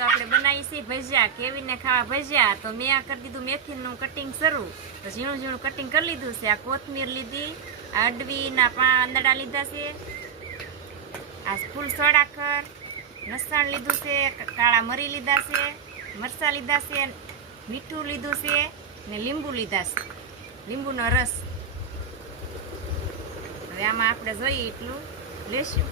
તો આપણે બનાવી છે ભજીયા. કેવીને ખાવા ભજીયા. તો મેં આ કરી દીધું મેથીનું કટિંગ શરૂ. તો ઝીણું ઝીણું કટિંગ કરી લીધું છે. આ કોથમીર લીધી, આ અડવીના પાંદડા લીધા છે, આ ફૂલ સળાખર, લસણ લીધું છે, કાળા મરી લીધા છે, મરચાં લીધા છે, મીઠું લીધું છે ને લીંબુ લીધા છે, લીંબુનો રસ. હવે આમાં આપણે જોઈએ એટલું લેશું.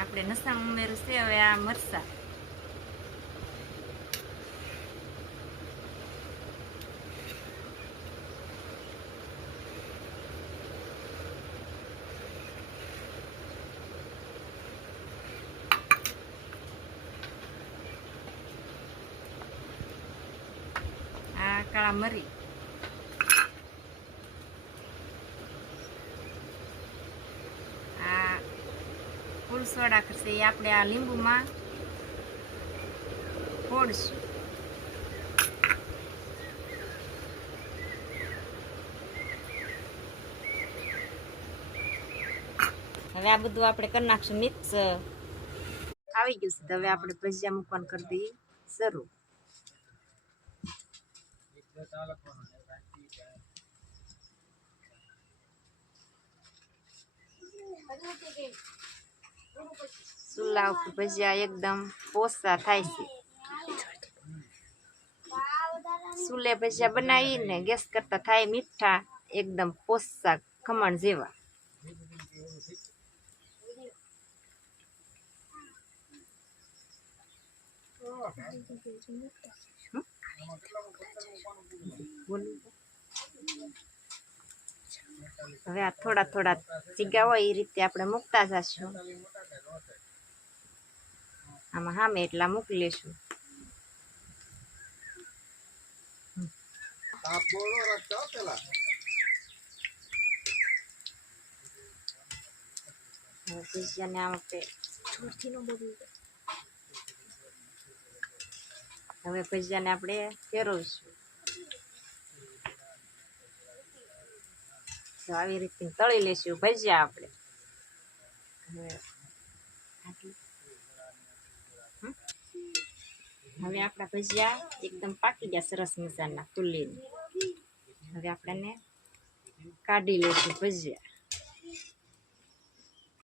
આપણે લસણ ઉમેરું છે. હવે આ મરચાં, આ કાળા મરી, આ ફૂલ સોડા કરશે એ આપણે આ લીંબુમાં ફોડશું. હવે આ બધું આપણે કરી નાખશું મિક્સ. આવી ગયું છે. હવે આપણે ભજીયા મૂકવાનું કરી દઈએ શરૂ. ચૂલા ઉપર ભજીયા એકદમ પોસા થાય છે. ચૂલે ભજીયા બનાવીને ગેસ કરતા થાય મીઠા, એકદમ પોસા ખમણ જેવા. હવે આ થોડા થોડા ચીગા હોય એ રીતે આપણે મૂકતા જશું. આમાં સામે એટલા મૂકી લેશું. ભજીયાને આમ હવે ભજીયાને આપણે ફેરવશું. આવી રીતે તળી લેશું ભજીયા આપણે. હવે આપણા ભજીયા એકદમ પાકી ગયા સરસ મજાના ફૂલીને. હવે આપણે કાઢી લઈશું ભજીયા.